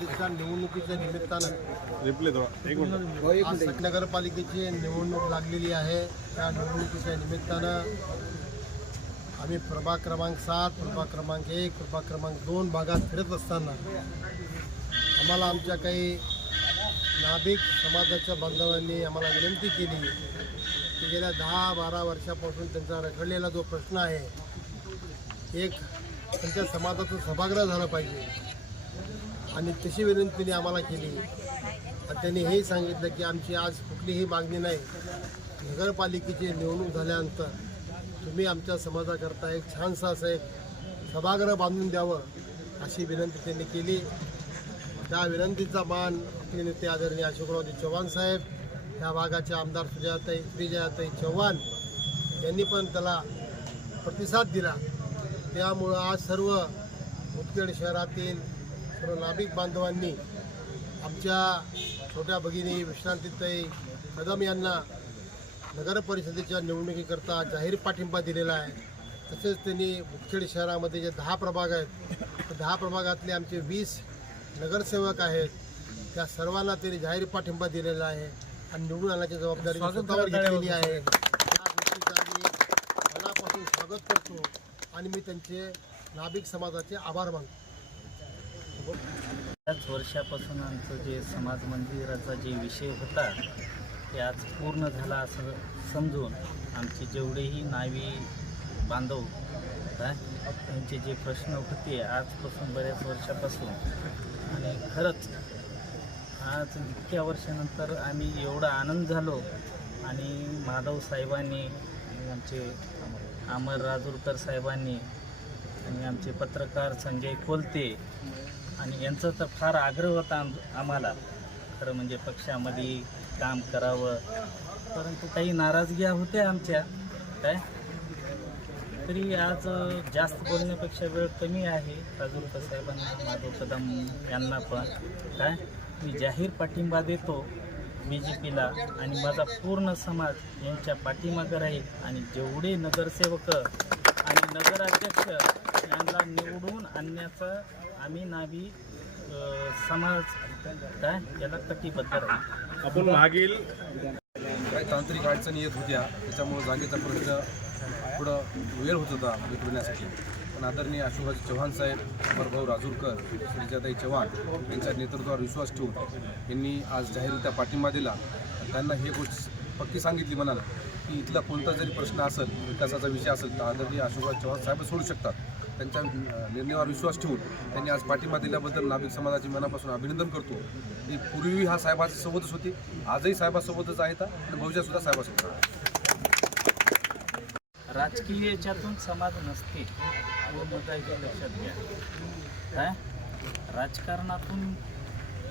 परिषदेच्या निवडणुकीच्या निमित्तानं आज नगरपालिकेची निवडणूक लागलेली आहे. त्या निवडणुकीच्या निमित्तानं आम्ही प्रभाग क्रमांक 7, प्रभाग क्रमांक 1, प्रभाग क्रमांक 2 भागात फिरत असताना आम्हाला आमच्या काही नाभिक समाजाच्या बांधवांनी आम्हाला विनंती केली की गेल्या 10-12 वर्षापासून त्यांचा रखडलेला जो प्रश्न आहे, एक त्यांच्या समाजाचं सभागृह झालं पाहिजे आणि तशी विनंतीने आम्हाला केली. आणि त्यांनी हेही सांगितलं की आमची आज कुठलीही मागणी नाही, नगरपालिकेची निवडणूक झाल्यानंतर तुम्ही आमच्या समाजाकरता एक छानसा असं एक सभागृह बांधून द्यावं अशी विनंती त्यांनी केली. त्या विनंतीचा मान आपले नेते आदरणीय अशोकरावजी चव्हाण साहेब, त्या भागाच्या आमदार सुजयाताई चव्हाण यांनी पण त्याला प्रतिसाद दिला. त्यामुळं आज सर्व मुदखेड शहरातील सर्व नाभिक बांधवांनी आमच्या छोट्या भगिनी विश्रांतीताई कदम यांना नगर परिषदेच्या निवडणुकीकरता जाहीर पाठिंबा दिलेला आहे. तसेच त्यांनी मुदखेड शहरामध्ये जे 10 प्रभाग आहेत, त्या 10 प्रभागातले आमचे 20 नगरसेवक आहेत, त्या सर्वांना त्यांनी जाहीर पाठिंबा दिलेला आहे आणि निवडून आणण्याची जबाबदारी स्वतःवर घेतलेली आहे. या गोष्टीचं मी मनापासून स्वागत करतो आणि मी त्यांचे नाभिक समाजाचे आभार मानतो. त्याच वर्षापासून आमचं जे समाज मंदिराचा जे विषय होता ते आज पूर्ण झाला असं समजून आमचे जेवढेही नावी बांधव त्यांचे जे प्रश्न होते आजपासून बऱ्याच वर्षापासून, आणि खरंच आज इतक्या वर्षानंतर आम्ही एवढा आनंद झालो. आणि माधव साहेबांनी, आमचे अमर राजूरकर साहेबांनी आणि आमचे पत्रकार संजय कोलते आणि यांचा तर फार आग्रह होता आम्हाला खरं म्हणजे पक्षामध्ये काम करावं, परंतु काही नाराजग्या होत्या आमच्या तरी आज जास्त बोलण्यापेक्षा वेळ कमी आहे. राजूरकर साहेबांना, माधव कदम यांना पण मी जाहीर पाठिंबा देतो BJPला आणि माझा पूर्ण समाज यांच्या पाठीमागं राहील. आणि जेवढे नगरसेवक आणि नगराध्यक्ष यांना निवडून आणण्याचा आम्ही नावी समाज याला कटिबद्ध राहील. आपण मागील काही तांत्रिक अडचणी येत होत्या, त्याच्यामुळे जागेचा प्रश्न थोडं वेळ होत होता भेटण्यासाठी. पण आदरणीय अशोकरावजी चव्हाण साहेब, अमरभाऊ राजूरकर, सुजयाताई चव्हाण यांच्या नेतृत्वावर विश्वास ठेवून यांनी आज जाहीररित्या पाठिंबा दिला. त्यांना हे गोष्ट पक्की सांगितली म्हणाला की इथला कोणता जरी प्रश्न असेल, विकासाचा विषय असेल तर आदरणीय अशोकरावजी चव्हाण साहेब सोडू शकतात. त्यांच्या निर्णयावर विश्वास ठेवून त्यांनी आज पाठिंबा दिल्याबद्दल नाभिक समाजाचे मनापासून अभिनंदन करतो. की पूर्वी हा साहेबांच्या सोबतच होती, आजही साहेबांसोबतच आहेत आणि भविष्यातसुद्धा साहेबांसोबत. राजकीय याच्यातून समाज नसते व मुद्दा लक्षात घ्या. काय राजकारणातून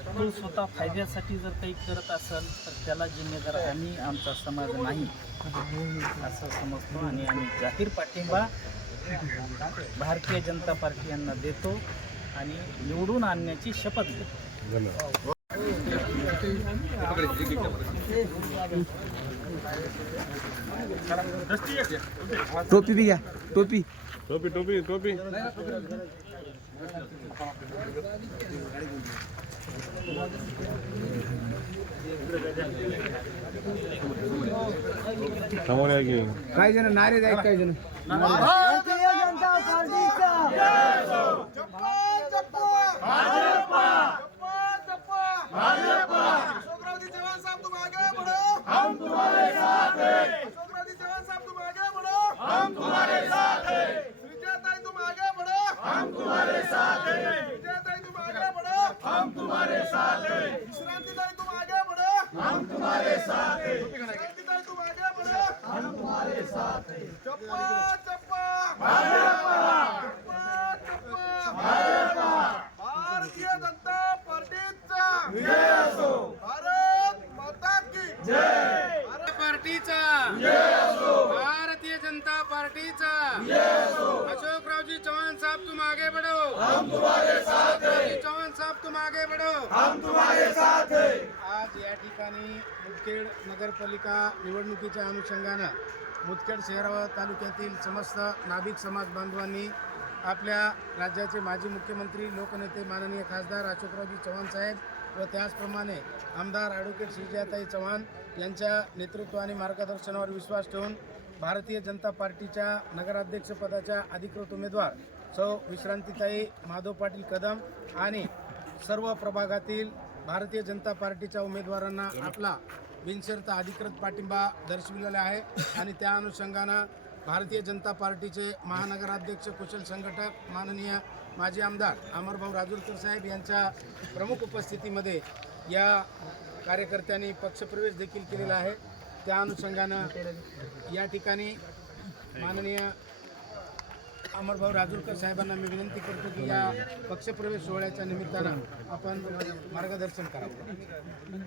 तो स्वतः फायद्यासाठी जर काही करत असेल तर त्याला जिम्मेदार आम्ही, आमचा समाज नाही असं समजतो. आणि आम्ही जाहीर पाठिंबा भारतीय जनता पार्टी यांना देतो आणि निवडून आणण्याची शपथ घेतो. टोपी भी घ्या, टोपी टोपी टोपी टोपी समोर या की काही जण नारे द्यायचे, काही जण भारतीय जनता पार्टीचा अशोकरावजी चव्हाण साहब तुम आगे बढ़ो, हम तुम्हारे साथ हैं. अशोकरावजी चव्हाण साहब तुम आगे बढ़ो, हम तुम्हारे साथ हैं. सुजयाताई तुम आगे बढ़ो, हम तुम्हारे साथ हैं. सुजयाताई तुम आगे बढ़ो, हम तुम्हारे साथ हैं. विश्रांतिताई तुम आगे बढ़ो, हम तुम्हारे साथ हैं. विश्रांतिताई तुम आगे बढ़ो, हम तुम्हारे साथ हैं. चप्पा चप्पा भाजपा, चप्पा चप्पा भाजपा. भारतीय जनता पार्टीचा विजय असो. भारत माता की जय. भारत पार्टीचा विजय असो. भारतीय जनता पार्टीचा विजय असो. अशोकरावजी चव्हाण साहब तुम आगे बढ़ो, हम तुम्हारे साथ हैं. चव्हाण साहब तुम आगे बढ़ो, हम तुम्हारे साथ हैं. आज या ठिकाणी मुदखेड नगरपालिका निवडणुकीच्या अनुषंगानं मुदखेड शहर व तालुक्यातील समस्त नाभिक समाज बांधवांनी आपल्या राज्याचे माजी मुख्यमंत्री लोकनेते माननीय खासदार अशोकरावजी चव्हाण साहेब व त्याचप्रमाणे आमदार ॲडव्होकेट श्रीजयाताई चव्हाण यांच्या नेतृत्व आणि मार्गदर्शनावर विश्वास ठेवून भारतीय जनता पार्टीच्या नगराध्यक्षपदाच्या अधिकृत उमेदवार सौ विश्रांतीताई माधव पाटील कदम आणि सर्व प्रभागातील भारतीय जनता पार्टीच्या उमेदवारांना आपला बिनशर्त अधिकृत पाठिंबा दर्शविलेला आहे आणि त्या अनुषंगानं भारतीय जनता पार्टीचे महानगराध्यक्ष कुशल संघटक माननीय माजी आमदार अमरभाऊ राजूरकर साहेब यांच्या प्रमुख उपस्थितीमध्ये या कार्यकर्त्यांनी पक्षप्रवेश देखील केलेला आहे. त्या अनुषंगानं या ठिकाणी माननीय अमरभाऊ राजूरकर साहेबांना मी विनंती करतो की या पक्षप्रवेश सोहळ्याच्या निमित्तानं आपण मार्गदर्शन करावं.